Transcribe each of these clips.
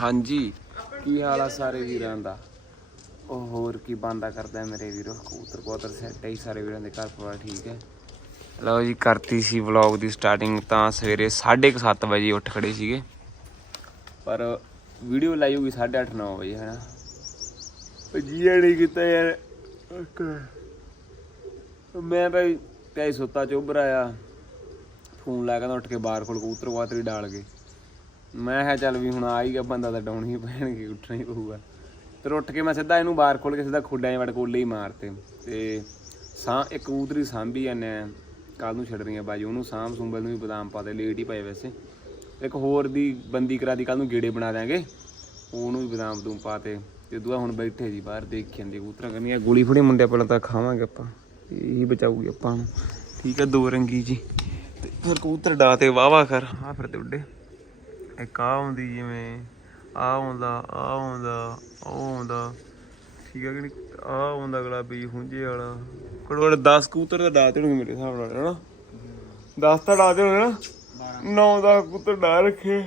ਹਾਂਜੀ ਕੀ ਹਾਲ ਆ ਸਾਰੇ ਵੀਰਾਂ ਦਾ? ਉਹ ਹੋਰ ਕੀ ਬੰਦਾ ਕਰਦਾ ਮੇਰੇ ਵੀਰੋ? ਕਬੂਤਰ ਕਬੂਤਰ ਸੈੱਟ ਹੈ ਜੀ, ਸਾਰੇ ਵੀਰਾਂ ਦੇ ਘਰ ਪਰਿਵਾਰ ਠੀਕ ਹੈ? ਲਓ ਜੀ ਕਰਤੀ ਸੀ ਵਲੌਗ ਦੀ ਸਟਾਰਟਿੰਗ ਤਾਂ ਸਵੇਰੇ 7:30 ਵਜੇ ਉੱਠ ਖੜੇ ਸੀਗੇ। ਪਰ ਵੀਡੀਓ ਲਾਈ ਹੋਈ 8:30 9 ਵਜੇ ਹੈ ਨਾ ਜੀਆ ਨਹੀਂ ਕੀਤਾ ਯਾਰ। ਮੈਂ ਭਾਈ ਪਿਆਈ ਸੁੱਤਾ ਚੁੱਭ ਆਇਆ ਫੋਨ ਲਾ ਕੇ ਉੱਠ ਕੇ ਬਾਹਰ ਕੋਲ ਕਬੂਤਰ ਕਬੂਤਰੀ ਡਾਲ ਕੇ ਮੈਂ ਕਿਹਾ ਚੱਲ ਵੀ ਹੁਣ ਆ ਹੀ ਗਿਆ, ਬੰਦਾ ਤਾਂ ਡਾਉਣ ਹੀ ਪੈਣਗੇ, ਉੱਠਣਾ ਹੀ ਪਊਗਾ। ਫਿਰ ਉੱਠ ਕੇ ਮੈਂ ਸਿੱਧਾ ਇਹਨੂੰ ਬਾਹਰ ਖੋਲ ਕੇ ਸਿੱਧਾ ਖੁੱਡਾਂ 'ਚ ਵੜ ਕੋਲੇ ਹੀ ਮਾਰਤੇ। ਤੇ ਸਾਂ ਇੱਕ ਕਬੂਤਰੀ ਸਾਂਭੀ ਜਾਂਦੇ ਆ ਕੱਲ ਨੂੰ ਛੱਡ ਰਹੀਆਂ ਬਾਜੀ। ਉਹਨੂੰ ਸਾਂਭ ਸੁੰਬਲ ਨੂੰ ਵੀ ਬਦਾਮ ਪਾ ਦੇ, ਲੇਟ ਹੀ ਪਏ ਵੈਸੇ। ਇੱਕ ਹੋਰ ਦੀ ਬੰਦੀ ਕਰਾ ਦੀ ਕੱਲ ਨੂੰ ਗੇੜੇ ਬਣਾ ਦਿਆਂਗੇ। ਉਹਨੂੰ ਵੀ ਬਦਾਮ ਬਦੂਮ ਪਾਤੇ ਤੇ ਦੂਆ ਹੁਣ ਬੈਠੇ ਜੀ ਬਾਹਰ ਦੇਖ ਜਾਂਦੇ ਕਬੂਤਰਾਂ ਕਰਨੀਆਂ ਗੋਲੀ ਫੜੀ ਮੁੰਡੇ ਪਹਿਲਾਂ ਤਾਂ ਖਾਵਾਂਗੇ ਆਪਾਂ। ਇਹੀ ਬਚਾਊਗੀ ਆਪਾਂ ਨੂੰ। ਠੀਕ ਹੈ, ਦੋ ਰੰਗੀ ਜੀ। ਤੇ ਫਿਰ ਕਬੂਤਰ ਡਾ ਤੇ ਵਾਵਾ ਕਰ। ਆ ਫਿਰ ਤੇ ਉੱਡੇ। ਇੱਕ ਆ ਆਉਂਦੀ ਜਿਵੇਂ ਆ ਆਉਂਦਾ ਆ ਆਉਂਦਾ ਉਹ ਆਉਂਦਾ। ਠੀਕ ਹੈ ਕਿ ਨਹੀਂ? ਆ ਆਉਂਦਾ ਗੁਲਾਬੀ ਹੁੰਜੇ ਵਾਲਾ। ਕੋਲ 10 ਕਬੂਤਰ ਦਾ ਡਾ ਤੇ ਮੇਰੇ ਹਿਸਾਬ ਨਾਲ ਹਨਾ? 10 ਤਾਂ ਡਾ ਤੇ ਹੋਣੇ ਨਾ 9 ਦਾ ਕਬੂਤਰ ਡਾ ਰੱਖੇ।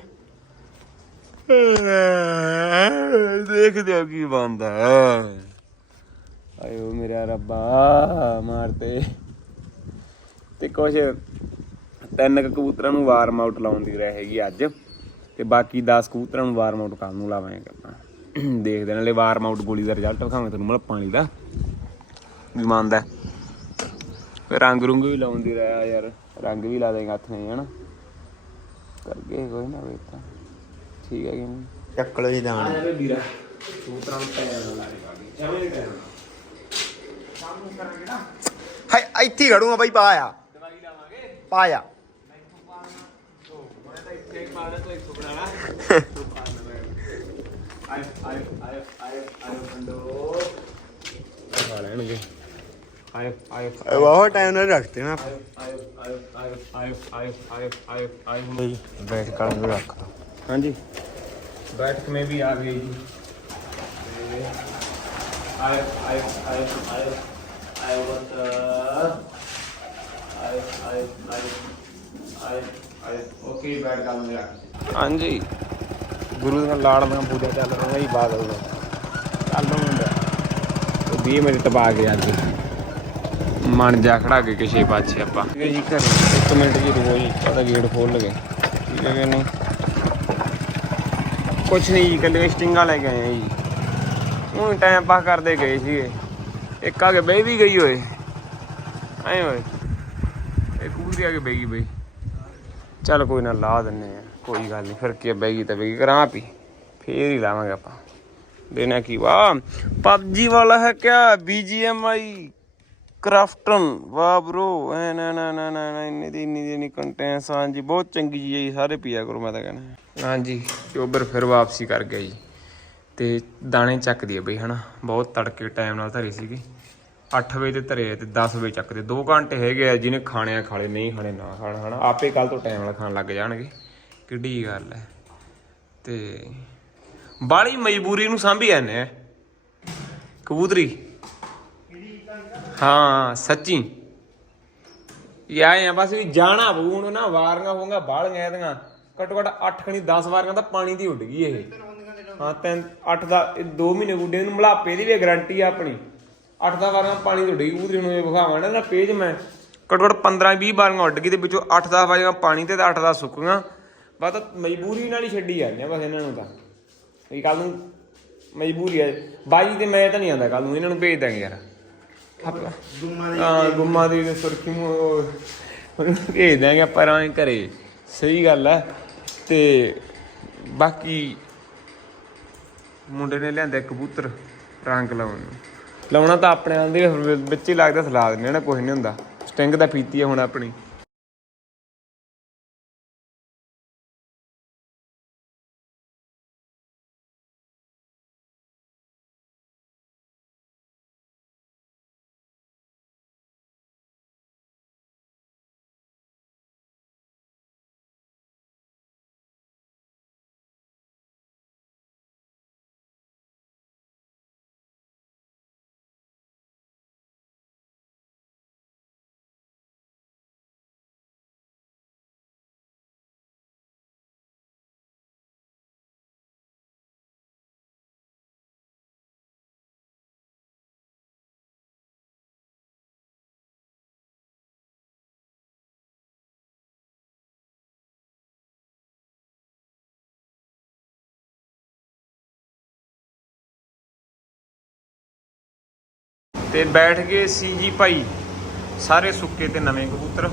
ਦੇਖਦੇ ਆ ਕੀ ਬੰਦਾ ਆਇਓ ਮੇਰਾ ਰੱਬਾ ਮਾਰਤੇ ਤੇ। ਕੁਛ ਤਿੰਨ ਕੁ ਕਬੂਤਰਾਂ ਨੂੰ ਵਾਰਮ ਆਊਟ ਲਾਉਣ ਦੀ ਰਹਿ ਹੈਗੀ ਅੱਜ। ਤੇ ਬਾਕੀ 10 ਕਬੂਤਰਾਂ ਨੂੰ ਵਾਰਮ ਆਊਟ ਕੱਲ ਨੂੰ ਲਾਵਾਂਗੇ ਆਪਾਂ ਦੇਖਦੇ ਨਾਲੇ ਵਾਰਮ ਆਊਟ ਗੋਲੀ ਦਾ ਰਿਜ਼ਲਟ ਵਿਖਾਵਾਂਗੇ ਤੁਹਾਨੂੰ ਮਤਲਬ ਪਾਣੀ ਦਾ। ਵੀ ਮੰਨਦਾ ਰੰਗ ਰੁੰਗ ਵੀ ਲਾਉਣ ਦੀ ਰਹਿ ਯਾਰ ਰੰਗ ਵੀ ਲਾ ਦੇਗਾ ਹੱਥ ਨੇ ਹਨਾ। ਕਰਕੇ ਕੋਈ ਨਾ ਵੇ ਤਾਂ। ਠੀਕ ਹੈ ਕਿ ਨਹੀਂ? ਚੱਕ ਲੋ ਜੀ ਦਾਣ। ਆਰੇ ਵੀਰਾ ਕਬੂਤਰਾਂ ਨੂੰ ਟਾਇਰ ਲਾ ਦੇ ਐਵੇਂ ਨਹੀਂ ਟਾਇਰ ਹਾਏ ਇੱਥੇ ਖੜੂਗਾ ਬਾਈ ਪਾ ਆ ਦਵਾਈ ਲਾਵਾਂਗੇ। ਪਾ ਖਾ ਲੈਣਗੇ ਇਹ ਬਹੁਤ ਟਾਈਮ ਨਾਲ ਰੱਖਦੇ ਨਾ ਬੈਠ ਕਰ ਨੂੰ ਰੱਖ ਹਾਂਜੀ बैठक में भी आ गई जी I I I I I was uh, I I I I ਹਾਂਜੀ। ਗੁਰੂ ਦੀਆਂ ਲਾੜ ਦੀਆਂ ਪੂਜਾ ਚੱਲ ਰਹੀਆਂ ਜੀ ਬਾਦਲ ਦਾ ਚੱਲ ਹੁੰਦਾ ਉਹ 20 ਮਿੰਟ ਤਬਾ ਕੇ ਅੱਜ। ਮਨ ਜਾ ਖੜਾ ਕੇ ਕਿਸੇ ਪਾਸੇ ਆਪਾਂ। ਜੀ ਘਰੇ। 1 ਮਿੰਟ ਜੀ ਰੁਕੋ ਜੀ ਉਹਦਾ ਗੇਟ ਖੋਲ ਲਗੇ ਠੀਕ ਹੈ ਨਹੀਂ? ਕੁਛ ਨਹੀਂ ਜੀ ਕੱਲੇ ਸਟਿੰਗਾ ਲੈ ਕੇ ਆਏ ਜੀ। ਉਹ ਟਾਈਮ ਪਾਸ ਕਰਦੇ ਗਏ ਸੀਗੇ। ਇੱਕ ਆ ਕੇ ਬਹਿ ਵੀ ਗਈ ਹੋਏ ਐ ਓਏ। ਇੱਕ ਪੂਰੀ ਆ ਕੇ ਬਹਿ ਗਈ ਬਈ। ਚੱਲ ਕੋਈ ਨਾ ਲਾ ਦਿੰਨੇ ਆ ਕੋਈ ਗੱਲ ਨਹੀਂ ਫਿਰ ਕੀ ਆ, ਬਹਿ ਤਾਂ ਬਹਿ ਕਰਾਂ ਪੀ ਫੇਰ ਹੀ ਲਾਵਾਂਗੇ ਆਪਾਂ। ਦੇਣਾ ਕੀ ਵਾਹ ਪਬਜੀ ਵਾਲਾ ਹੈ ਕਿਆ? ਬੀਜੀਐਮਆਈ ਕ੍ਰਾਫਟਨ ਵਾਹ ਬ్రో ਐ ਨਾ ਨਾ ਨਾ ਨਾ ਨਾ, ਦੀ ਇੰਨੀ ਦੀ ਨਹੀਂ ਕੰਟੈਂਸ ਹਾਂਜੀ ਬਹੁਤ ਚੰਗੀ ਚੀਜ਼ ਹੈ ਜੀ ਸਾਰੇ ਪੀਆ ਕਰੋ ਮੈਂ ਤਾਂ ਕਹਿੰਦਾ। ਹਾਂਜੀ ਚੋਬਰ ਫਿਰ ਵਾਪਸੀ ਕਰ ਗਿਆ ਜੀ ਤੇ ਦਾਣੇ ਚੱਕਦੀ ਹੈ ਬਈ ਹਨਾ ਬਹੁਤ ਤੜਕੇ ਟਾਈਮ ਨਾਲ ਧਰੇ ਸੀਗੀ। 8 ਵਜੇ ਤੇ ਧਰੇ ਆ ਤੇ 10 ਵਜੇ ਚੱਕਦੇ 2 ਘੰਟੇ ਹੈਗੇ ਆ ਜਿਹਨੇ ਖਾਣੇ ਆ ਖਾਲੇ ਨਹੀਂ ਖਾਣੇ, ਨਾ ਖਾਣ, ਹਨਾ? ਆਪੇ ਕੱਲ ਤੋਂ ਟਾਈਮ ਨਾਲ ਖਾਣ ਲੱਗ ਜਾਣਗੇ। ਕਿੱਡੀ ਗੱਲ ਹੈ ਤੇ ਬਾਲੀ ਮਜਬੂਰੀ ਨੂੰ ਸਾਂਭੀ ਜਾਂਦੇ ਆ। ਕਬੂਤਰੀ। ਹਾਂ, ਸੱਚੀ। ਇਹ ਆਏ ਆ ਬਸ ਵੀ ਜਾਣਾ ਬੂਣ ਨਾ ਵਾਰੀਆਂ ਹੋਊਗਾ ਬਾਲੀਆਂ ਇਹਦੀਆਂ। ਘੱਟੋ ਘੱਟ 8 ਖਣੀ 10 ਵਾਰੀਆਂ ਤਾਂ ਪਾਣੀ ਦੀ ਉੱਡ ਗਈ ਇਹ। ਹਾਂ, ਤਿੰਨ 8 ਦਾ 2 ਮਹੀਨੇ ਗੁੱਡੇ ਨੂੰ ਮਲਾਪੇ ਦੀ ਵੀ ਗਾਰੰਟੀ ਆ ਆਪਣੀ। 8 ਦਾ ਵਾਰੀਆਂ ਪਾਣੀ ਦੀ ਉੱਡ ਗਈ ਕਬੂਤਰੀ ਨੂੰ ਇਹ ਵਿਖਾਵਾਂ ਨਾ ਇਹਦਾ ਪੇਜ ਮੈਂ। ਘੱਟੋ ਘੱਟ 15 20 ਵਾਰੀਆਂ ਉੱਡ ਗਈ ਤੇ ਵਿੱਚੋਂ 8 10 ਵਾਰੀਆਂ ਪਾਣੀ ਤੇ 8 10 ਸੁੱਕੀਆਂ। ਬਸ ਮਜਬੂਰੀ ਨਾਲ ਹੀ ਛੱਡੀ ਜਾਂਦੇ ਆ ਬਸ ਇਹਨਾਂ ਨੂੰ ਤਾਂ। ਵੀ ਕੱਲ ਨੂੰ ਮਜਬੂਰੀ ਹੈ ਬਾਜੀ ਤੇ ਮੈਂ ਤਾਂ ਨਹੀਂ ਆਂਦਾ ਕੱਲ ਨੂੰ ਇਹਨਾਂ ਨੂੰ ਭੇਜ ਦਾਂਗੇ ਯਾਰ। ਆਪਾਂ ਹਾਂ ਗੁੰਮਾ ਦੀ ਤੇ ਸੁਰਖੀ ਉਹਨੂੰ ਭੇਜ ਦਾਂਗੇ ਆਪਾਂ ਰਾਂ ਘਰੇ। ਸਹੀ ਗੱਲ ਹੈ ਤੇ ਬਾਕੀ ਮੁੰਡੇ ਨੇ ਲਿਆਂਦਾ ਕਬੂਤਰ ਰੰਗ ਲਾਉਣ ਨੂੰ। ਲਾਉਣਾ ਤਾਂ ਆਪਣੇ ਆਂਦੇ, ਵਿੱਚ ਹੀ ਲੱਗਦਾ ਸਲਾਦ ਨੇ ਨਾ ਕੁਝ ਨਹੀਂ ਹੁੰਦਾ। ਸਟਿੰਗ ਤਾਂ ਪੀਤੀ ਹੈ ਹੁਣ ਆਪਣੀ। ਤੇ ਬੈਠ ਗਏ ਸੀ ਜੀ ਭਾਈ, ਸਾਰੇ ਸੁੱਕੇ ਤੇ ਨਵੇਂ ਕਬੂਤਰ।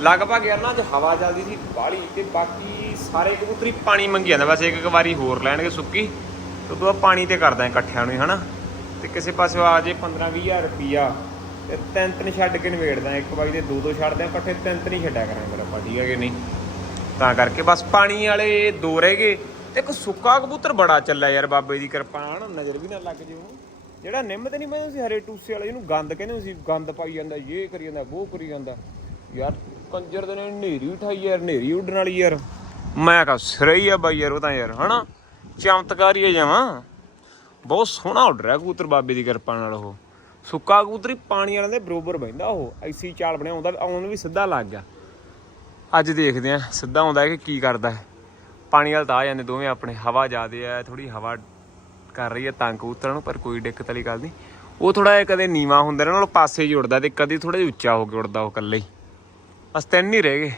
ਲਗਭਗ ਯਾਰ ਨਾ ਅੱਜ ਹਵਾ ਚੱਲਦੀ ਸੀ ਬਾਹਲੀ ਤੇ ਬਾਕੀ ਸਾਰੇ ਕਬੂਤਰੀ ਪਾਣੀ ਮੰਗੀ ਜਾਂਦੇ, ਬਸ ਇੱਕ ਇੱਕ ਵਾਰੀ ਹੋਰ ਲੈਣਗੇ ਸੁੱਕੀ। ਤੇ ਉਦੋਂ ਪਾਣੀ ਤੇ ਕਰਦਾ ਇਕੱਠਿਆਂ ਨੂੰ ਹੀ, ਹਨਾ? ਤੇ ਕਿਸੇ ਪਾਸੇ ਆ ਜੇ 15 20000 ਰੁਪਿਆ ਤੇ ਤਿੰਨ ਤਿੰਨ ਛੱਡ ਕੇ ਨਿਬੇੜਦਾ, ਇੱਕ ਵਾਰੀ ਦੇ ਦੋ ਦੋ ਛੱਡਦੇ ਆ, ਇਕੱਠੇ ਤਿੰਨ ਤਿੰਨ ਹੀ ਛੱਡਿਆ ਕਰਾਂਗੇ ਫਿਰ ਆਪਾਂ, ਠੀਕ ਹੈ ਕਿ ਨਹੀਂ? ਤਾਂ ਕਰਕੇ ਬਸ ਪਾਣੀ ਵਾਲੇ ਦੋ ਰਹਿ ਗਏ। ਤੇ ਇੱਕ ਸੁੱਕਾ ਕਬੂਤਰ ਬੜਾ ਚੱਲਿਆ ਯਾਰ, ਬਾਬੇ ਦੀ ਕਿਰਪਾ ਨਾਲ, ਨਜ਼ਰ ਵੀ ਨਾ ਲੱਗ ਜੇ ਉਹਨੂੰ ਜਿਹੜਾ ਨਿੰਮ ਤੇ ਨਹੀਂ ਬੈਠਾ ਸੀ, ਹਰੇ ਟੂਸੇ ਵਾਲੇ, ਜਿਹਨੂੰ ਗੰਦ ਕਹਿੰਦੇ ਸੀ, ਗੰਦ ਪਾਈ ਜਾਂਦਾ, ਇਹ ਕਰੀ ਜਾਂਦਾ, ਉਹ ਕਰੀ ਜਾਂਦਾ। ਯਾਰ ਕੰਜਰ ਦੇ ਨੇ ਨੇਰੀ ਉਠਾਈ ਯਾਰ ਨੇਰੀ ਉੱਡਣ ਵਾਲੀ ਯਾਰ। ਮੈਂ ਕਹਾ ਸਿਰਈ ਆ ਬਾਈ ਯਾਰ, ਉਹ ਤਾਂ ਯਾਰ, ਹਨਾ? ਚਮਤਕਾਰੀ ਆ ਜਾਵਾਂ ਬਹੁਤ ਸੋਹਣਾ ਉੱਡ ਰਿਹਾ ਕਬੂਤਰ ਬਾਬੇ ਦੀ ਕਿਰਪਾ ਨਾਲ ਉਹ। ਸੁੱਕਾ ਕਬੂਤਰ ਪਾਣੀ ਵਾਲਿਆਂ ਦੇ ਬਰੋਬਰ ਬੈਂਦਾ ਉਹ, ਐਸੀ ਚਾਲ ਬਣਿਆ ਆਉਂਦਾ ਆਉਣ ਵੀ ਸਿੱਧਾ ਲੱਗ ਗਿਆ। ਅੱਜ ਦੇਖਦੇ ਆ ਸਿੱਧਾ ਆਉਂਦਾ ਕਿ ਕੀ ਕਰਦਾ ਹੈ। ਪਾਣੀ ਵਾਲ ਤਾਂ ਆ ਜਾਂਦੇ ਦੋਵੇਂ ਆਪਣੇ, ਹਵਾ ਜ਼ਿਆਦੇ ਆ ਥੋੜੀ ਹਵਾ ਕਰ ਰਹੀ ਹੈ ਤੰਗ ਕਬੂਤਰਾਂ ਨੂੰ, ਪਰ ਕੋਈ ਦਿੱਕਤ ਵਾਲੀ ਗੱਲ ਨਹੀਂ। ਉਹ ਥੋੜਾ ਜਿਹਾ ਕਦੇ ਨੀਵਾ ਹੁੰਦਾ ਨਾ ਨਾਲ ਪਾਸੇ ਜੁੜਦਾ ਤੇ ਕਦੇ ਥੋੜਾ ਜਿਹਾ ਉੱਚਾ ਹੋ ਕੇ ਉੱਡਦਾ ਉਹ ਇਕੱਲੇ ਹੀ। ਬਸ ਤਿੰਨ ਹੀ ਰਹਿ ਗਏ।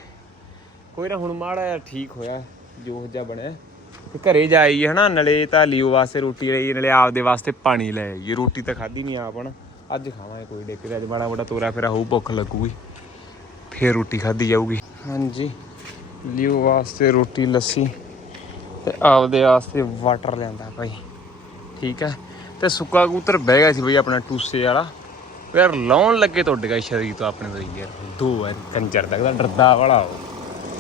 ਕੋਈ ਨਾ, ਹੁਣ ਮਾੜਾ ਜਿਹਾ ਠੀਕ ਹੋਇਆ, ਜੋ ਜਿਹਾ ਬਣਿਆ। ਤੇ ਘਰੇ ਜਾਈਏ ਹਨਾ, ਨਲੇ ਤਾਂ ਲਿਓ ਵਾਸਤੇ ਰੋਟੀ ਲਈ, ਨਲੇ ਆਪਦੇ ਵਾਸਤੇ ਪਾਣੀ ਲੈ ਆਈਏ। ਰੋਟੀ ਤਾਂ ਖਾਧੀ ਨਹੀਂ ਆਪ ਹਣ ਅੱਜ ਖਾਵਾਂਗੇ ਕੋਈ ਡੇਕ ਤੇ ਅੱਜ ਮਾੜਾ ਮੋਟਾ ਤੋਰਾ ਫੇਰਾ ਹੋਊ, ਭੁੱਖ ਲੱਗੂਗੀ। ਫੇਰ ਰੋਟੀ ਖਾਧੀ ਜਾਊਗੀ। ਹਾਂਜੀ, ਲਿਓ ਵਾਸਤੇ ਰੋਟੀ ਲੱਸੀ ਤੇ ਆਪਦੇ ਵਾਸਤੇ ਵਾਟਰ ਲਿਆਂਦਾ ਭਾਈ। ਠੀਕ ਹੈ। ਤੇ ਸੁੱਕਾ ਕਬੂਤਰ ਬਹਿ ਗਿਆ ਸੀ ਬਈ ਆਪਣਾ ਟੂਸੇ ਵਾਲਾ। ਯਾਰ ਲਾਉਣ ਲੱਗੇ ਤੋਂ ਡਿਗਾ ਸ਼ਰੀਰ ਤੋਂ ਆਪਣੇ ਤੋਂ ਯਾਰ। ਦੋ ਵਾਰ ਕੰਜਰ ਤੱਕ ਦਾ ਡਰਦਾ ਵਾਲਾ ਉਹ।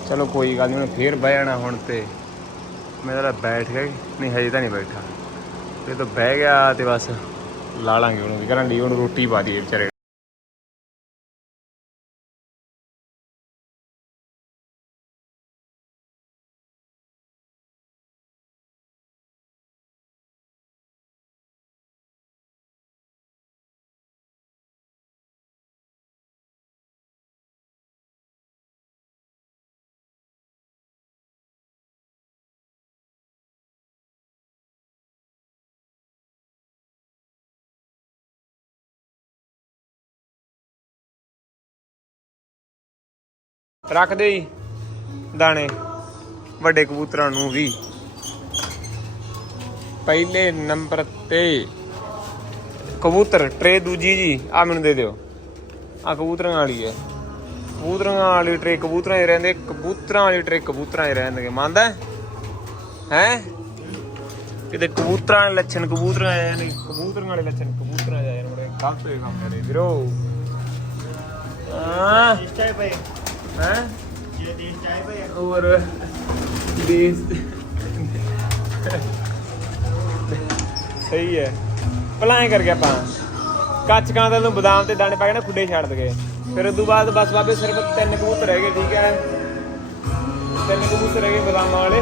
ਚਲੋ ਕੋਈ ਗੱਲ ਨਹੀਂ ਹੁਣ ਫੇਰ ਬਹਿ ਜਾਣਾ ਹੁਣ ਤੇ। ਮੈਂ ਤਾਂ ਬੈਠ ਗਿਆ ਨਹੀਂ, ਹਜੇ ਤਾਂ ਨਹੀਂ ਬੈਠਾ। ਤੇ ਤਾਂ ਬਹਿ ਗਿਆ ਤੇ ਬਸ ਲਾ ਲਾਂਗੇ ਉਹਨੂੰ ਵੀ। ਕਰਨ ਲਈ ਉਹਨੂੰ ਰੋਟੀ ਪਾ ਦੀ ਵਿਚਾਰੇ ਰੱਖ ਦੇ ਜੀ, ਦਾਣੇ, ਵੱਡੇ ਕਬੂਤਰਾਂ ਨੂੰ ਵੀ। ਪਹਿਲੇ ਨੰਬਰ ਤੇ ਕਬੂਤਰ, ਟਰੇ ਦੂਜੀ ਜੀ ਆ ਮੈਨੂੰ ਦੇ ਦਿਓ। ਆ ਕਬੂਤਰਾਂ ਵਾਲੀ ਹੈ। ਕਬੂਤਰਾਂ ਵਾਲੀ ਟਰੇ ਕਬੂਤਰਾਂ 'ਚ ਰਹਿੰਦੇ, ਕਬੂਤਰਾਂ ਵਾਲੀ ਟਰੇ ਕਬੂਤਰਾਂ 'ਚ ਰਹਿੰਦੇ ਮੰਨਦਾ ਹੈ? ਕਿਤੇ ਕਬੂਤਰਾਂ ਵਾਲੇ ਲੱਛਣ ਕਬੂਤਰਾਂ ਆਏ ਨੇ, ਕਬੂਤਰਾਂ ਵਾਲੇ ਲੱਛਣ ਕਬੂਤਰਾਂ ਆਏ ਨੇ। ਬੜੇ ਗਲਤ ਕੰਮ ਕਰੇ ਵੀਰੋ। ਹਾਂ। ਚਾਹੇ ਪਏ ਹੈ? ਸਹੀ ਹੈ। ਭਲਾਏ ਕਰ ਗਿਆ ਆਪਾਂ ਕੱਚ ਕਾਂ ਦਾ ਨੂੰ ਬਦਾਮ ਤੇ ਦਾਣੇ ਪਾ ਕੇ ਨਾ ਖੁੱਡੇ ਛੱਡ ਦਗੇ ਫਿਰ ਉਸ ਤੋਂ ਬਾਅਦ ਬਸ ਬਾਬੇ ਸਿਰਫ ਤਿੰਨ ਕਬੂਤਰ ਰਹਿ ਗਏ ਠੀਕ ਹੈ? ਤਿੰਨ ਕਬੂਤਰ ਰਹਿ ਗਏ ਬਦਾਮਾਂ ਵਾਲੇ।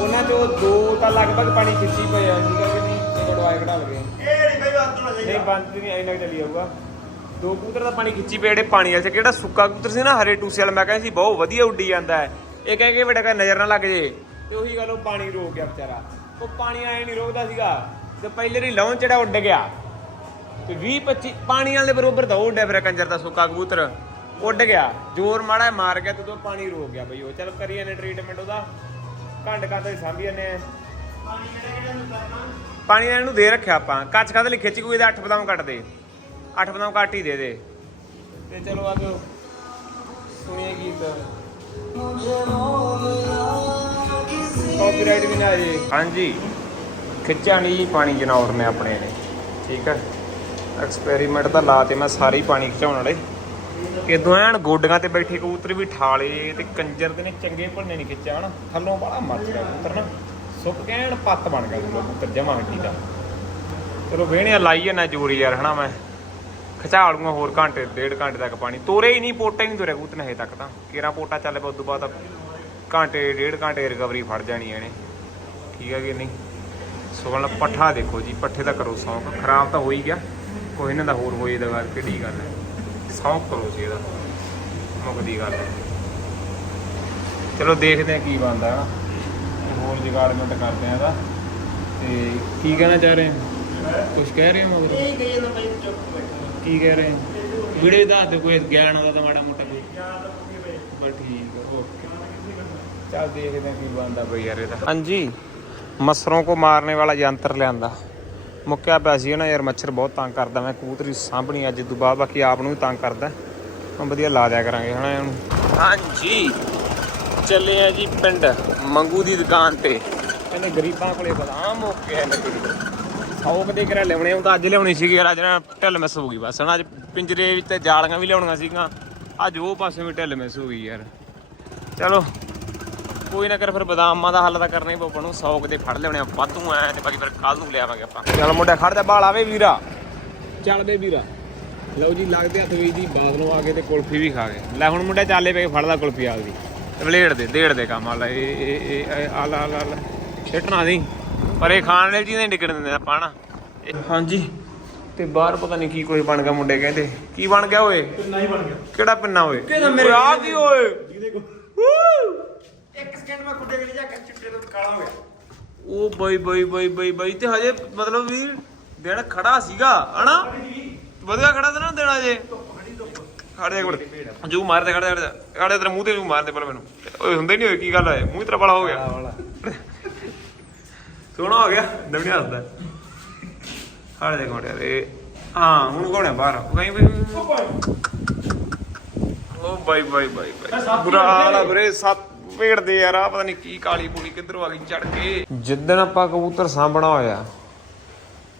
ਉਹਨਾਂ ਚੋਂ ਦੋ ਤਾਂ ਲਗਭਗ ਪਾਣੀ ਖਿੱਚੀ ਪਏ ਆ ਠੀਕ ਹੈ ਕਿ ਨਹੀਂ? ਇਹ ਕਢਵਾਏ ਕਢਾ ਲਗੇ ਇਹ ਨਹੀਂ ਬਈ ਵਾਧੂ ਨਾ ਨਹੀਂ ਬੰਦ ਨਹੀਂ ਇੰਨਾ ਕੁ ਚੱਲੀ ਜਾਊਗਾ। ਦੋ ਕਬੂਤਰ ਦਾ ਪਾਣੀ ਖਿੱਚੀ ਜਿਹੜੇ ਪਾਣੀ ਵਾਲੇ ਚ ਕਿਹੜਾ ਸੁੱਕਾ ਕਬੂਤਰ ਸੀ ਨਾ ਹਰੇ ਟੂਸੇ ਵਾਲਾ। ਮੈਂ ਕਹਿੰਦਾ ਸੀ ਬਹੁਤ ਵਧੀਆ ਉੱਡੀ ਜਾਂਦਾ ਹੈ। ਇਹ ਕਹਿ ਕੇ ਵੱਡਾ ਕਾ ਨਜ਼ਰ ਨਾ ਲੱਗ ਜੇ। ਤੇ ਉਹੀ ਗੱਲ ਉਹ ਪਾਣੀ ਰੋਕ ਗਿਆ ਵਿਚਾਰਾ। ਉਹ ਪਾਣੀ ਆਏ ਨਹੀਂ ਰੋਕਦਾ ਸੀਗਾ। ਤੇ ਪਹਿਲੇ ਰੀ ਲਾਉਣ ਚੜਾ ਉੱਡ ਗਿਆ। ਤੇ 20 25 ਪਾਣੀ ਵਾਲੇ ਦੇ ਬਰੋਬਰ ਤਾਂ ਉਹ ਉੱਡਿਆ ਫਿਰ ਕੰਜਰ ਦਾ ਸੁੱਕਾ ਕਬੂਤਰ। ਉੱਡ ਗਿਆ। ਜ਼ੋਰ ਮਾੜਾ ਮਾਰ ਗਿਆ ਤੇ ਉਦੋਂ ਪਾਣੀ ਰੋਕ ਗਿਆ ਬਈ ਉਹ। ਚਲ ਕਰੀਏ ਨੇ ਟ੍ਰੀਟਮੈਂਟ ਉਹਦਾ। ਘੰਟ ਘੰਟੇ ਸਾਂਭੀ ਜਾਂਦੇ ਆ ਪਾਣੀ ਕਿਹੜੇ ਕਿਹੜੇ ਨੂੰ? ਕਰਨਾ ਪਾਣੀ ਇਹਨਾਂ ਨੂੰ ਦੇ ਰੱਖਿਆ ਆਪਾਂ। ਕੱਚ ਕਾਹਦੇ ਲਈ ਖਿੱਚ ਕੋਈ ਇਹਦੇ 8 ਬਦਾਮ ਕੱਟ ਦੇ। 8 ਬਦਾਮ ਕੱਟ ਹੀ ਦੇ ਦੇ। ਤੇ ਚਲੋ ਆ ਜਾਓ ਸੁਣੀਏ ਗੀਤ। ਕਾਪੀਰਾਈਟ ਵੀ ਨਾ ਆ ਜੇ ਹਾਂਜੀ। ਖਿੱਚਿਆ ਨਹੀਂ ਜੀ ਪਾਣੀ ਜਨੌਰ ਨੇ ਆਪਣੇ ਨੇ। ਠੀਕ ਹੈ ਐਕਸਪੈਰੀਮੈਂਟ ਤਾਂ ਲਾ ਤੇ ਮੈਂ ਸਾਰੇ ਹੀ ਪਾਣੀ ਖਿਚਾਉਣ ਵਾਲੇ। ਇਦੋਂ ਐਨ ਗੋਡੀਆਂ ਤੇ ਬੈਠੇ ਕਬੂਤਰ ਵੀ ਠਾਲੇ ਤੇ ਕੰਜਰ ਦੇ ਨੇ ਚੰਗੇ ਭੰਨੇ ਨਹੀਂ ਖਿੱਚਿਆ ਹਨਾ। ਥੱਲੋਂ ਬੜਾ ਮੱਚ ਗਿਆ ਕਬੂਤਰ ਨਾ। ਸੁੱਕ ਐਨ ਪੱਤ ਬਣ ਗਿਆ ਕਬੂਤਰ ਜਮਾ ਹੱਟੀ ਦਾ। ਚਲੋ ਵੇਹਣਿਆ ਲਾਈਏ ਨਾ ਜੋਰੀ ਯਾਰ ਹਨਾ ਮੈਂ। ਖਿਚਾ ਲੂੰਗਾ ਹੋਰ ਘੰਟੇ, ਡੇਢ ਘੰਟੇ ਤੱਕ ਪਾਣੀ। ਤੋਰੇ ਹੀ ਨਹੀਂ, ਪੋਟਾ ਹੀ ਨਹੀਂ ਤੁਰਿਆ ਕਬੂਤਰ ਹਜੇ ਤੱਕ ਤਾਂ। ਕੇਰਾ ਪੋਟਾ ਚੱਲ ਪਿਆ, ਉਦੋਂ ਬਾਅਦ ਘੰਟੇ, ਡੇਢ ਘੰਟੇ ਰਿਕਵਰੀ ਫੜ ਜਾਣੀ ਇਹਨੇ। ਠੀਕ ਹੈ ਕਿ ਨਹੀਂ? ਸੋ ਵਾਲਾ ਪੱਠਾ ਦੇਖੋ ਜੀ, ਪੱਠੇ ਦਾ ਕਰੋ ਸੌਂਕ। ਖਰਾਬ ਤਾਂ ਹੋ ਹੀ ਗਿਆ, ਕੋਈ ਨਾ ਦਾ ਹੋਰ ਹੋਏ ਦਾ ਗੱਲ ਕਿਹੜੀ ਗੱਲ ਹੈ ਸੌਂਕ ਕਰੋ ਜੀ ਇਹਦਾ। ਮੁਕਦੀ ਗੱਲ ਹੈ ਚਲੋ ਦੇਖਦੇ ਆ ਕੀ ਬਣਦਾ। ਹੋਰ ਜਗਾੜਮੈਂਟ ਕਰਦੇ ਆ ਇਹਦਾ। ਤੇ ਕੀ ਕਹਿਣਾ ਚਾਹ ਰਹੇ ਕੁਝ ਕਹਿ ਰਹੇ ਹੋ ਮਗਰ? ਇਹ ਗਈ ਨਾ ਬਈ ਚੁੱਪ ਬੈਠਾ। ਕੀ ਕਹਿ ਰਹੇ ਵੀਡੀਓ ਦੱਸ ਦਿਓ ਕੋਈ ਗਿਆਨ ਦਾ ਤਾਂ ਮਾੜਾ ਮੋਟਾ ਕੋਈ। ਬਸ ਠੀਕ ਹੈ ਓਕੇ ਚੱਲ ਦੇਖਦੇ ਹਾਂ ਕੀ ਬਣਦਾ ਬਈ ਯਾਰ ਇਹਦਾ। ਹਾਂਜੀ ਮਸਰੋਂ ਕੋ ਮਾਰਨੇ ਵਾਲਾ ਯੰਤਰ ਲਿਆਂਦਾ। ਮੁੱਕਿਆ ਪਿਆ ਸੀ ਨਾ ਯਾਰ ਮੱਛਰ ਬਹੁਤ ਤੰਗ ਕਰਦਾ ਮੈਂ ਕੂਤਰੀ ਸਾਂਭਣੀ ਅੱਜ ਦੁਬਾਰਾ ਬਾਕੀ ਆਪ ਨੂੰ ਵੀ ਤੰਗ ਕਰਦਾ। ਹੁਣ ਵਧੀਆ ਲਾ ਦਿਆ ਕਰਾਂਗੇ ਹਣਾ ਇਹਨੂੰ। ਹਾਂਜੀ ਚੱਲੇ ਆ ਜੀ ਪਿੰਡ ਮੰਗੂ ਦੀ ਦੁਕਾਨ ਤੇ। ਕਹਿੰਦੇ ਗਰੀਬਾਂ ਕੋਲੇ ਬਦਾਮ ਮੁੱਕਿਆ ਨੇ। 100 ਕਦੇ ਕਿਹੜਾ ਲਿਆਉਣੇ ਹੁੰਦਾ ਅੱਜ ਲਿਆਉਣੀ ਸੀਗੀ ਯਾਰ ਅੱਜ ਨਾ ਢਿੱਲ ਮਿਸ ਹੋ ਗਈ ਬਸ। ਹਨਾ ਅੱਜ ਪਿੰਜਰੇ ਵਿੱਚ ਤੇ ਜਾਲੀਆਂ ਵੀ ਲਿਆਉਣੀਆਂ ਸੀਗੀਆਂ। ਅੱਜ ਉਹ ਪਾਸੇ ਵੀ ਢਿੱਲ ਮਿਸ ਹੋ ਗਈ ਯਾਰ। ਚਲੋ ਕੋਈ ਨਾ ਕਰ ਫਿਰ ਬਦਾਮਾਂ ਦਾ ਹੱਲ ਤਾਂ ਕਰਨਾ ਹੀ ਪਊਗਾ ਨੂੰ 100 ਕਦੇ ਫੜ ਲਿਆਉਣੇ ਆ ਵਾਧੂ ਐ ਤੇ ਬਾਕੀ ਫਿਰ ਕੱਲ ਨੂੰ ਲਿਆਵਾਂਗੇ ਆਪਾਂ। ਚਲ ਮੁੰਡਾ ਖੜ ਜਾ ਬਾਲ ਆਵੇ ਵੀਰਾ। ਚੱਲ ਬੇ ਵੀਰਾ। ਲਓ ਜੀ ਲੱਗਦੇ ਹੱਥ ਵੀ ਦੀ ਬਾਗ ਆ ਕੇ ਤੇ ਕੁਲਫੀ ਵੀ ਖਾ ਗਏ। ਲੈ ਹੁਣ ਮੁੰਡਾ ਚਾਲੇ ਪੈ ਕੇ ਫੜਦਾ ਕੁਲਫੀ ਆਪਦੀ ਤੇ ਬਲੇਡ ਦੇ ਦੇੜ ਦੇ ਕੰਮ ਆ ਲੈ ਇਹ ਇਹ ਆ ਲਾ ਲਾ ਲਾ। ਛੇਟਣਾ ਨਹੀਂ ਪਰ ਇਹ ਖਾਣ ਵਾਲੇ ਜੀ ਨਹੀਂ ਡਿੱਗਣ ਦਿੰਦੇ ਆਪਾਂ ਨਾ ਹਾਂਜੀ। ਤੇ ਬਾਹਰ ਪਤਾ ਨਹੀਂ ਕੀ ਕੋਈ ਬਣ ਗਿਆ ਮੁੰਡੇ ਕਹਿੰਦੇ। ਕੀ ਬਣ ਗਿਆ ਓਏ? ਕਿੰਨਾ ਹੀ ਬਣ ਗਿਆ। ਕਿਹੜਾ ਪਿੰਨਾ ਓਏ? ਕਿਹਦਾ ਮੇਰੇ ਓਏ ਆ ਕੀ ਓਏ। ਜਿਹਦੇ ਕੋ ਇੱਕ ਸਕਿੰਟ ਮੈਂ ਕੁੱਤੇ ਵਿੱਚ ਜਾ ਕੇ ਚਿੱਟੇ ਤੋਂ ਕਾਲਾ ਹੋ ਗਿਆ। ਉਹ ਬਈ ਬਈ ਬਈ ਬਈ ਬਈ ਤੇ ਹਜੇ ਮਤਲਬ ਵੀ ਦਿਨ ਖੜਾ ਸੀਗਾ ਹਨਾ? ਵਧੀਆ ਖੜਾ ਤੇ ਨਾ ਦੇਣਾ ਜੇ ਖੜ ਜਾ ਇੱਕ ਜੂ ਮਾਰਦੇ ਖੜ ਖੜ ਖੜ ਤੇਰੇ ਮੂੰਹ ਤੇ ਜੂ ਮਾਰਦੇ ਪਰ ਮੈਨੂੰ। ਓਏ ਹੁੰਦੇ ਨਹੀਂ ਹੋਏ ਕੀ ਗੱਲ ਹੈ ਮੂੰਹ ਤੇਰਾ ਬੜਾ ਹੋ ਗਿਆ। ਸੋਹਣਾ ਹੋ ਗਿਆ ਦਮਣੀ ਹੱਸਦਾ। ਜਾ ਕੋਣ ਯਾਰ ਇਹ ਹਾਂ ਹੁਣ ਹੈ ਬਾਹਰ ਉਹ ਕਹੀਂ ਬਈ ਉਹ ਬਾਈ ਬਾਈ ਬਾਈ ਬਾਈ। ਬੁਰਾ ਹਾਲ ਆ ਵੀਰੇ ਸੱਤ ਪੇੜ ਦੇ ਯਾਰ ਆ ਪਤਾ ਨਹੀਂ ਕੀ ਕਾਲੀ ਪੂਲੀ ਕਿੱਧਰੋਂ ਆ ਗਈ ਚੜ ਕੇ। ਜਿੱਦਣ ਆਪਾਂ ਕਬੂਤਰ ਸਾਂਭਣਾ ਹੋਇਆ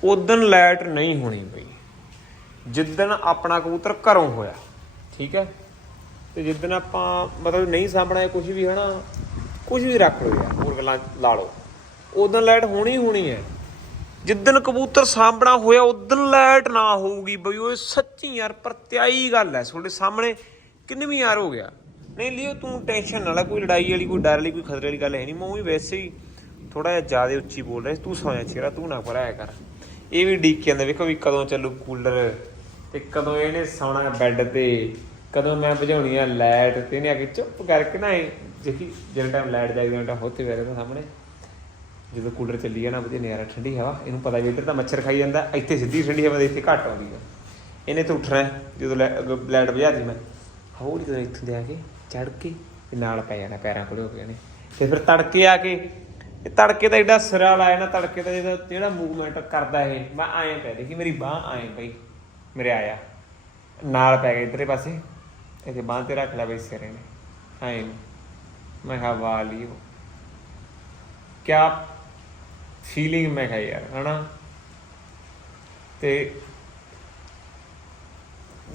ਉਦਣ ਲਾਈਟ ਨਹੀਂ ਹੋਣੀ ਬਈ ਜਿੱਦਣ ਆਪਣਾ ਕਬੂਤਰ ਘਰੋਂ ਹੋਇਆ ਠੀਕ ਹੈ? ਤੇ ਜਿੱਦਣ ਆਪਾਂ ਮਤਲਬ ਨਹੀਂ ਸਾਂਭਣਾ ਕੁਝ ਵੀ ਹਨਾ? ਕੁਝ ਵੀ ਰੱਖ ਲਓ ਯਾਰ ਹੋਰ ਗੱਲਾਂ ਲਾ ਲਓ। ਉਦੋਂ ਲਾਈਟ ਹੋਣੀ ਹੋਣੀ ਹੈ। ਜਿੱਦਣ ਕਬੂਤਰ ਸਾਂਭਣਾ ਹੋਇਆ, ਉਦੋਂ ਲਾਈਟ ਨਾ ਹੋਊਗੀ ਬਈ ਉਹ ਸੱਚੀ ਯਾਰ, ਪ੍ਰਤਿਆਈ ਗੱਲ ਹੈ। ਤੁਹਾਡੇ ਸਾਹਮਣੇ ਕਿੰਨਵੀਂ ਯਾਰ ਹੋ ਗਿਆ। ਨਹੀਂ ਲਿਓ, ਤੂੰ ਟੈਨਸ਼ਨ ਨਾ ਲੈ, ਕੋਈ ਲੜਾਈ ਵਾਲੀ, ਕੋਈ ਡਰ ਵਾਲੀ, ਕੋਈ ਖਤਰੇ ਵਾਲੀ ਗੱਲ ਹੈ ਨਹੀਂ। ਮੈਂ ਵੀ ਵੈਸੇ ਹੀ ਥੋੜਾ ਜਿਹਾ ਜ਼ਿਆਦਾ ਉੱਚੀ ਬੋਲ ਰਿਹਾ ਸੀ। ਤੂੰ ਸੌਂ ਜਾ ਛੇਰਾ, ਤੂੰ ਨਾ ਭਰਾਇਆ ਕਰ। ਇਹ ਵੀ ਡੀਕ ਜਾਂਦਾ ਵੇਖੋ ਵੀ ਕਦੋਂ ਚੱਲੂ ਕੂਲਰ ਤੇ ਕਦੋਂ ਇਹਨੇ ਸੌਣਾ ਬੈੱਡ ਤੇ, ਕਦੋਂ ਮੈਂ ਭਜਾਉਣੀ ਆ ਲਾਈਟ ਤੇ। ਇਹਨੇ ਆ ਕੇ ਚੁੱਪ ਕਰਕੇ ਨਾ ਇਹ, ਦੇਖੀ, ਜਿਹੜਾ ਟਾਈਮ ਲਾਈਟ ਜਾਗਦੀ ਹੁੰਦਾ ਹੋਤੇ ਵੇਰੇ ਤਾਂ ਸਾਹਮਣੇ। ਜਦੋਂ ਕੂਲਰ ਚੱਲੀ ਜਾਣਾ ਵਧੀਆ ਨਜ਼ਾਰਾ ਠੰਡੀ ਹਵਾ ਇਹਨੂੰ ਪਤਾ ਵੀ ਇੱਧਰ ਤਾਂ ਮੱਛਰ ਖਾਈ ਜਾਂਦਾ ਇੱਥੇ ਸਿੱਧੀ ਠੰਡੀ ਹਵਾ ਦੇ ਇੱਥੇ ਘੱਟ ਆਉਂਦੀ ਆ। ਇਹਨੇ ਤਾਂ ਉੱਠਣਾ ਹੈ, ਜਦੋਂ ਲਾਈਟ ਬੁਝਾਤੀ ਮੈਂ ਹੌਲੀ ਜਦੋਂ ਇੱਥੋਂ ਦੇ ਆ ਕੇ ਚੜ ਕੇ ਤੇ ਨਾਲ ਪੈ ਜਾਣਾ ਪੈਰਾਂ ਕੋਲੇ ਹੋ ਕੇ ਇਹਨੇ। ਤੇ ਫਿਰ ਤੜਕੇ ਆ ਕੇ ਇਹ ਤੜਕੇ ਦਾ ਐਡਾ ਸਿਰਾ ਲਾਇਆ ਨਾ ਤੜਕੇ ਦਾ ਜਿਹੜਾ ਜਿਹੜਾ ਮੂਵਮੈਂਟ ਕਰਦਾ ਇਹ ਮੈਂ ਐਂ ਪੈ ਦੇਖੀ ਮੇਰੀ ਬਾਹ ਐਂ ਪਈ ਮੇਰੇ ਆਇਆ। ਨਾਲ ਪੈ ਗਿਆ ਇਧਰੇ ਪਾਸੇ ਇਹਦੇ ਬਾਹ ਤੇ ਰੱਖ ਲਿਆ ਬਈ ਸਿਰੇ ਨੇ ਐਂ ਮੈਂ ਕਿਹਾ ਵਾਹ ਲਈ ਕਿਆ ਫੀਲਿੰਗ ਮੈਂ ਕਿਹਾ ਯਾਰ, ਹਨਾ? ਤੇ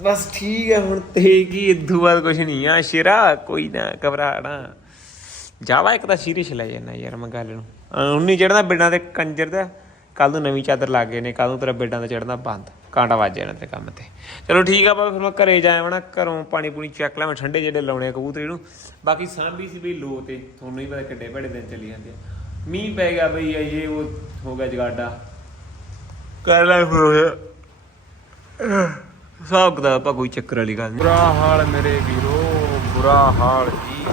ਬਸ ਠੀਕ ਹੈ, ਹੁਣ ਤੇ ਕੀ, ਇਦੋਂ ਬਾਅਦ ਕੁਝ ਨਹੀਂ ਆ। ਸ਼ੇਰਾ, ਕੋਈ ਨਾ ਘਬਰਾ ਜਾਵਾ ਇੱਕ ਤਾਂ ਸੀਰੀਅਸ ਲੈ ਜਾਣਾ ਯਾਰ ਮੈਂ ਗੱਲ ਨੂੰ। ਅਹ ਉਨੀ ਚੜਨਾ ਬਿੱਡਾਂ ਤੇ ਕੰਜਰ ਦਾ। ਕੱਲ ਨੂੰ ਨਵੀਂ ਚਾਦਰ ਲੱਗ ਗਏ ਨੇ ਕੱਲ ਨੂੰ ਤੇਰਾ ਬਿੱਡਾਂ ਤੇ ਚੜਨਾ ਬੰਦ। ਕਾਂਟਾ ਵੱਜ ਜਾਣਾ ਤੇਰੇ ਕੰਮ ਤੇ। ਚਲੋ ਠੀਕ ਆ ਬਾ ਫਿਰ ਮੈਂ ਘਰੇ ਜਾਇਆ ਨਾ। ਘਰੋਂ ਪਾਣੀ ਪੂਣੀ ਚੱਕ ਲਾਂ ਮੈਂ ਠੰਡੇ ਜਿਹੜੇ ਲਾਉਣੇ ਆ ਕਬੂਤਰੀ ਨੂੰ। ਬਾਕੀ ਸਾਂਭੀ ਸੀ ਬਈ ਲੋ ਤੇ, ਤੁਹਾਨੂੰ ਹੀ ਪਤਾ ਕਿੱਡੇ ਭੜੇ ਦਿਨ ਚੱਲੀ ਜਾਂਦੇ ਆ। ਮੀਂਹ ਪੈ ਗਿਆ ਬਈ ਇਹ ਉਹ ਹੋ ਗਿਆ ਜਗਾਡਾ ਕਰ ਲੈ ਫਿਰ ਹੋਇਆ ਹਿਸਾਬ ਕਿਤਾਬ ਆਪਾਂ ਕੋਈ ਚੱਕਰ ਵਾਲੀ ਗੱਲ ਨਹੀਂ ਬੁਰਾ ਹਾਲ ਮੇਰੇ ਵੀਰੋ ਬੁਰਾ ਹਾਲ ਜੀ।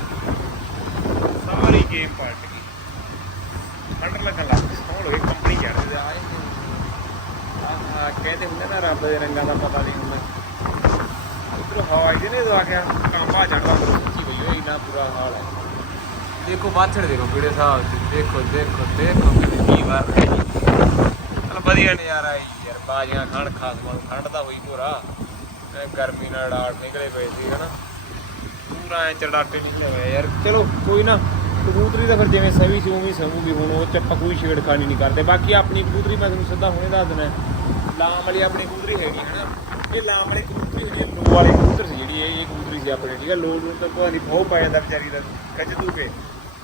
ਸਾਰੀ ਗੇਮ ਪਲਟ ਗਈ। ਲੱਗਣ ਲੱਗ ਪਈ। ਸੌਣ ਹੋਏ ਕੰਪਨੀ ਆਏ ਆਹ ਕਹਿੰਦੇ ਹੁੰਦੇ ਨਾ ਰੱਬ ਦੇ ਰੰਗਾਂ ਦਾ ਪਤਾ ਨਹੀਂ ਹੁੰਦਾ। ਉਧਰ ਹਵਾ ਜਿਹਨੇ ਦਵਾ ਕੇ ਕਾਂਬਾ ਚੜਦਾ ਪਰ ਸੱਚੀ ਬਈ ਉਹ ਇੰਨਾ ਬੁਰਾ ਹਾਲ ਹੈ। ਦੇਖੋ ਬਾਛੜ ਦੇਖੋ ਕਿਹੜੇ ਹਿਸਾਬ ਚ। ਦੇਖੋ ਦੇਖੋ ਦੇਖੋ ਕਿੰਨੀ ਕੀ ਵਾਰ ਚਲ ਵਧੀਆ ਨਜ਼ਾਰਾ ਹੈ ਯਾਰ। ਬਾਜੀਆਂ ਖਾਣ ਖਾਸ ਮਨ ਠੰਡ ਤਾਂ ਹੋਈ ਪੂਰਾ। ਗਰਮੀ ਨਾਲ ਡਾਟ ਨਿਕਲੇ ਪਏ ਸੀ, ਹਨਾ। ਪੂਰਾ ਐ ਚੜਾਟੇ ਨਿਕਲੇ ਹੋਏ ਯਾਰ। ਚਲੋ, ਕੋਈ ਨਾ, ਕਬੂਤਰੀ ਤਾਂ ਫਿਰ ਜਿਵੇਂ ਸਵੀ ਸੀ ਉਵੇਂ ਸਵੂਗੀ, ਹੁਣ ਉਹ ਚ ਆਪਾਂ ਕੋਈ ਛੇੜਖਾਨੀ ਨਹੀਂ ਕਰਦੇ। ਬਾਕੀ ਆਪਣੀ ਕਬੂਤਰੀ ਮੈਂ ਤੁਹਾਨੂੰ ਸਿੱਧਾ ਹੁਣੇ ਦੱਸ ਦਿੰਦਾ ਲਾਮ ਵਾਲੀ ਆਪਣੀ ਕਬੂਤਰੀ ਹੈਗੀ, ਹਨਾ। ਇਹ ਲਾਮ ਵਾਲੀ ਕਬੂਤਰੀ ਜਿਹੜੀ ਲੋ ਵਾਲੀ ਕਬੂਤਰ ਸੀ ਜਿਹੜੀ, ਇਹ ਕਬੂਤਰੀ ਸੀ ਆਪਣੇ, ਠੀਕ ਹੈ। ਲੋ ਨੂੰ ਤਾਂ ਕੋਈ ਨਹੀਂ ਬਹੁਤ ਪੈ ਜਾਂਦਾ ਵਿਚਾਰੀ ਦਾ ਕੱਜ ਦੂਕੇ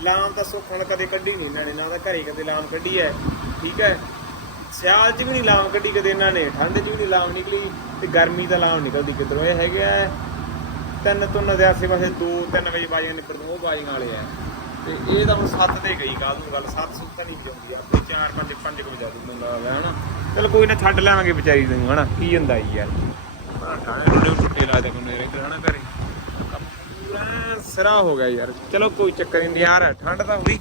ਲਾਮ ਤਾਂ ਸੁੱਖਣ ਕਦੇ ਕੱਢੀ ਨਹੀਂ ਇਹਨਾਂ ਨੇ, ਨਾ ਤਾਂ ਘਰੇ ਕਦੇ ਲਾਮ ਕੱਢੀ ਹੈ, ਠੀਕ ਹੈ। ਸਿਆਲ 'ਚ ਵੀ ਨਹੀਂ ਲਾਮ ਕੱਢੀ ਕਦੇ ਇਹਨਾਂ ਨੇ, ਠੰਡ 'ਚ ਵੀ ਨਹੀਂ ਲਾਮ ਨਿਕਲੀ ਤੇ ਗਰਮੀ ਤਾਂ ਲਾਮ ਨਿਕਲਦੀ ਕਿਧਰੋਂ, ਇਹ ਹੈਗੇ ਆ ਤਿੰਨ ਤੁੰਨ ਦੇ ਆਸੇ ਪਾਸੇ 2 3 ਵਜੇ ਬਾਜੀਆਂ ਨਿਕਲਦੀਆਂ ਉਹ ਬਾਜੀਆਂ ਵਾਲੇ ਆ। ਤੇ ਇਹ ਤਾਂ ਹੁਣ 7 ਤੇ ਗਈ ਕੱਲ ਨੂੰ ਗੱਲ 7 ਸੁੱਤ ਤਾਂ ਨਹੀਂ ਜਾਂਦੀ ਆਪਣੀ 4 5 5 ਵਜੇ ਜਾ ਦੂੰ ਲੱਗਦਾ ਹਨਾ ਚਲ ਕੋਈ ਨਾ ਛੱਡ ਲਾਵਾਂਗੇ ਵਿਚਾਰੀ ਨੂੰ ਹਨਾ ਕੀ ਹੁੰਦਾ ਈ ਯਾਰ। ਟਾਣੇ ਨੂੰ ਟੁੱਟੇ ਲਾ ਦੇ ਕੋਨੇ ਰਹਿ ਹਨਾ ਘਰੇ। ਪੂਰਾ ਸਿਰਾ ਹੋ ਗਿਆ ਯਾਰ। ਚਲੋ, ਕੋਈ ਚੱਕਰ ਨਹੀਂ ਯਾਰ, ਠੰਡ ਤਾਂ ਹੋਈ।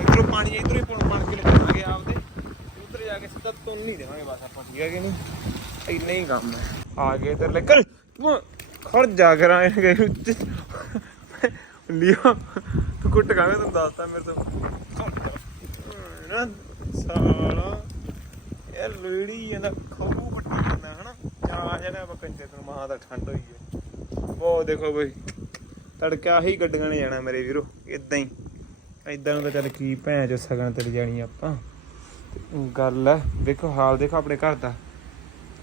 ਇਧਰੋਂ ਪਾਣੀ ਇਧਰੋਂ ਹੀ ਪੁਣ ਬਣ ਕੇ ਲਿਖਾਂਗੇ ਆਪਦੇ। ਉਧਰ ਜਾ ਕੇ ਸਿੱਧਾ ਤੁੰਨ ਨਹੀਂ ਦੇਵਾਂਗੇ ਬਸ, ਆਪਾਂ ਠੀਕ ਹੈ ਕਿ ਨਹੀਂ? ਇੰਨਾ ਹੀ ਕੰਮ ਹੈ। ਆ ਗਏ ਇਧਰ ਲੈ ਕਰ ਖੜ ਜਾ ਕਰ ਆਏ ਗਏ ਲਿਓ, ਤੂੰ ਕੁੱਟ ਕਾਵੇਂ ਤੈਨੂੰ ਦੱਸਦਾ ਮੇਰੇ ਤੋਂ। ਖੜ ਜਾ। ਨਾ, ਸਾਲਾ। ਇਹ ਲੇੜੀ ਜਾਂਦਾ ਖਰੂ ਪੱਟੀ ਜਾਂਦਾ, ਹਨਾ? ਚਾ ਜਿਹੜਾ ਆਪਾਂ ਕੰਜਰ ਮਾਂ ਦਾ ਠੰਡ ਹੋਈ ਹੈ। ਉਹ ਦੇਖੋ ਬਈ। ਤੜਕਾ ਹੀ ਗੱਡੀਆਂ ਨੇ ਜਾਣਾ ਮੇਰੇ ਵੀਰੋ ਇਦਾਂ ਹੀ। ਇਦਾਂ ਨੂੰ ਤਾਂ ਚੱਲ ਕੀ ਭੈਣ ਚੋ ਸਗਣ ਤੇ ਜਾਣੀ ਆਪਾਂ। ਗੱਲ ਹੈ ਦੇਖੋ ਹਾਲ ਦੇਖੋ ਆਪਣੇ ਘਰ ਦਾ।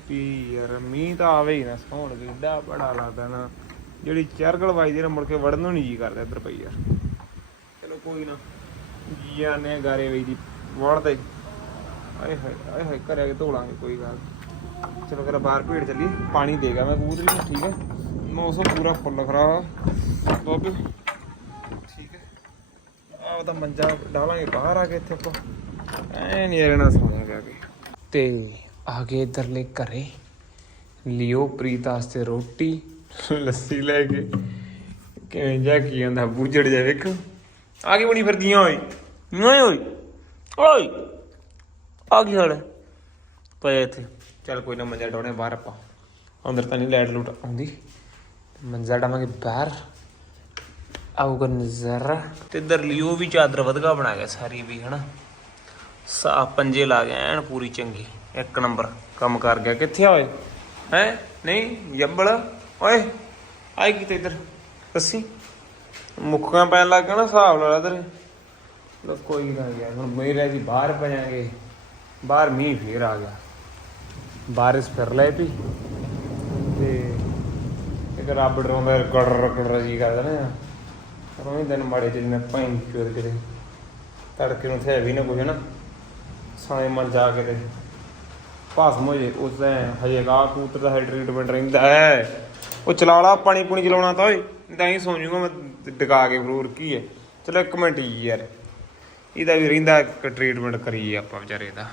ਵੀ ਯਾਰ ਮੀਂਹ ਤਾਂ ਆਵੇ ਹੀ ਨਾ ਸੌਣ ਕਿੱਡਾ ਬੜਾ ਲੱਗਦਾ ਨਾ। ਜਿਹੜੀ ਚਰਗਲ ਵੱਜਦੀ ਨਾ ਮੁੜ ਕੇ ਵੜਨ ਨੂੰ ਨਹੀਂ ਜੀ ਕਰਦਾ ਇੱਧਰ ਪਈ ਯਾਰ। ਚਲੋ ਕੋਈ ਨਾ। ਜਾਨੇ ਗਾਰੇ ਵੇਈ ਦੀ ਵੜਦੇ ਆਏ ਹਾਏ ਆਏ ਹਾਏ ਘਰੇ ਆ ਕੇ ਧੋ ਲਾਂਗੇ ਕੋਈ ਗੱਲ ਨੀ। ਚਲੋ ਕਰ ਬਾਹਰ ਭੀੜ ਚੱਲੀ ਪਾਣੀ ਦੇਗਾ ਮੈਂ ਕਬੂਤਰੀ ਨੂੰ ਠੀਕ ਹੈ ਮੌਸਮ ਪੂਰਾ ਫੁੱਲ ਖਰਾ ਬੱਬ। ਠੀਕ ਹੈ। ਆਹ ਤਾਂ ਮੰਜਾ ਡਾਲਾਂਗੇ ਬਾਹਰ ਆ ਕੇ ਇੱਥੇ ਆਪਾਂ। ਐ ਨਹੀਂ ਰਹਿਣਾ ਸੌਣਾ ਜਾ ਕੇ ਤੇ ਆ ਗਏ ਇਧਰਲੇ ਘਰੇ। ਲਿਓ ਪ੍ਰੀਤ ਵਾਸਤੇ ਰੋਟੀ। ਲੱਸੀ ਲੈ ਕੇ। ਕਿਵੇਂ ਜਾ ਕੀ ਜਾਂਦਾ ਬੂਝੜ ਜਾ ਵੇਖ। ਆ ਕੀ ਬਣੀ ਫਿਰਦੀਆਂ ਓਏ? ਓਏ ਓਏ? ਓਏ! ਆ ਕੀ ਹਾਲ ਹੈ? ਪਏ ਇੱਥੇ। ਚੱਲ ਕੋਈ ਨਾ ਮੰਜਾ ਡਾਉਣੇ ਬਾਹਰ ਆਪਾਂ। ਅੰਦਰ ਤਾਂ ਨਹੀਂ ਲਾਈਟ ਲੂਟ ਆਉਂਦੀ। ਮੰਜਾ ਡਾਵਾਂਗੇ ਬਾਹਰ। ਆਊਗਾ ਨਜ਼ਾਰਾ। ਤੇ ਇਧਰ ਲਿਓ ਵੀ ਚਾਦਰ ਵਧਗਾ ਬਣਾ ਗਿਆ ਸਾਰੀ ਵੀ, ਹਨਾ? ਸਾਫ਼ ਪੰਜੇ ਲਾ ਗਿਆ, ਐਨ ਪੂਰੀ ਚੰਗੀ। ਇੱਕ ਨੰਬਰ, ਕੰਮ ਕਰ ਗਿਆ। ਕਿੱਥੇ ਆ ਓਏ? ਹੈ? ਨਹੀਂ, ਜੱਬਲ? ਓਏ ਆਈ ਕਿਤੇ ਇਧਰ? ਦੱਸੀ। ਮੁੱਖਾਂ ਪੈਣ ਲੱਗ ਗਿਆ ਨਾ, ਹਿਸਾਬ ਲਾ ਲਾ ਤੇਰੇ। ਲੋ ਕੋਈ ਨਾ ਗਿਆ ਹੁਣ ਮੇਰੇ ਦੀ ਬਾਹਰ ਪਜਾਂਗੇ ਬਾਹਰ ਮੀਂਹ ਫੇਰ ਆ ਗਿਆ। ਬਾਰਿਸ਼ ਫਿਰ ਲੈ ਪਈ। ਤੇ ਇੱਕ ਰੱਬ ਡਰਾਉਂਦਾ ਗੜਰ ਗੜਰ ਜੀ ਕਰਦਾ ਨਾ। ਰੋਈ ਦਿਨ ਮਾੜੇ ਜਿਹੇ ਨੇ ਪਾਈ ਫਿਰ ਕਿਤੇ ਤੜਕੇ ਨੂੰ ਥੇ ਵੀ ਨਾ ਕੁਝ ਨਾ ਸਾਏ ਮਰ ਜਾ ਕੇ ਤੇ। ਭਾਸਮ ਹੋ ਜੇ, ਉਸ ਦਾ ਹਜੇ ਗਾ ਕੂਤਰ ਦਾ ਟ੍ਰੀਟਮੈਂਟ ਰਹਿੰਦਾ ਹੈ। ਉਹ ਚਲਾ ਲਾ, ਪਾਣੀ ਪੂਣੀ ਚਲਾਉਣਾ ਤਾਂ ਓਏ। ਨਹੀਂ ਤਾਂ ਹੀ ਸੌਂ ਜਾਊਗਾ, ਮੈਂ ਡਕਾ ਕੇ ਫਰੂਰ ਕੀ ਹੈ। ਚਲੋ ਇੱਕ ਮਿੰਟ ਯਾਰ। ਇਹਦਾ ਵੀ ਰਹਿੰਦਾ ਟ੍ਰੀਟਮੈਂਟ ਕਰੀਏ ਆਪਾਂ ਵਿਚਾਰੇ ਦਾ।